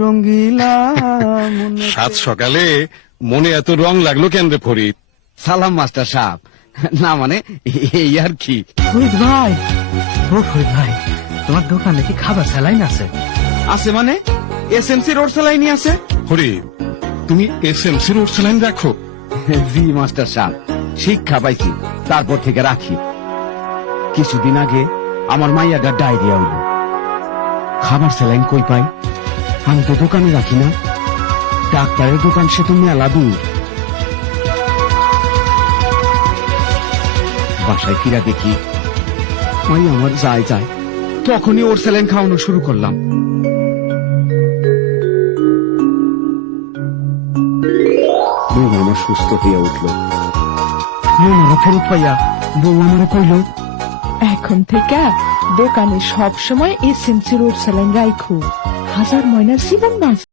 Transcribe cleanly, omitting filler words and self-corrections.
রঙ্গিলা সাত সকালে মনে এত রং লাগলো কেন রে ফরিদ? সালাম মাস্টার সাহেব। না মানে এই আর কি। ফরিদ ভাই, ও ফরিদ ভাই, তোমার দোকানে কি খাবার স্যালাইন আছে? আছে মানে এসএমসি রোড স্যালাইনই আছে। ফরিদ, তুমি এসএমসি রোড স্যালাইন রাখো? জি মাস্টার সাহেব, শিক্ষা পাইছি তারপর থেকে রাখি। কিছুদিন আগে আমার মাইয়াটা ডায়রিয়া হইল, খাবার স্যালাইন কই পাই? আমি তো দোকানে রাখি না, ডাক্তারের দোকান সে তো মেলা দূর। বাসায় ফিরা দেখি মাই আমার যায় যায়, তখনই ওর স্যালাইন খাওয়ানো শুরু করলাম। বউ আমার সুস্থ হয়ে উঠল। মনারা ফেরত পাইয়া বউ আমার কইল, এখন থেকে দোকানে সব সময় এসএমসি রোড স্যালাইন রাখো, হাজার ময়নার জীবন বাঁচবে।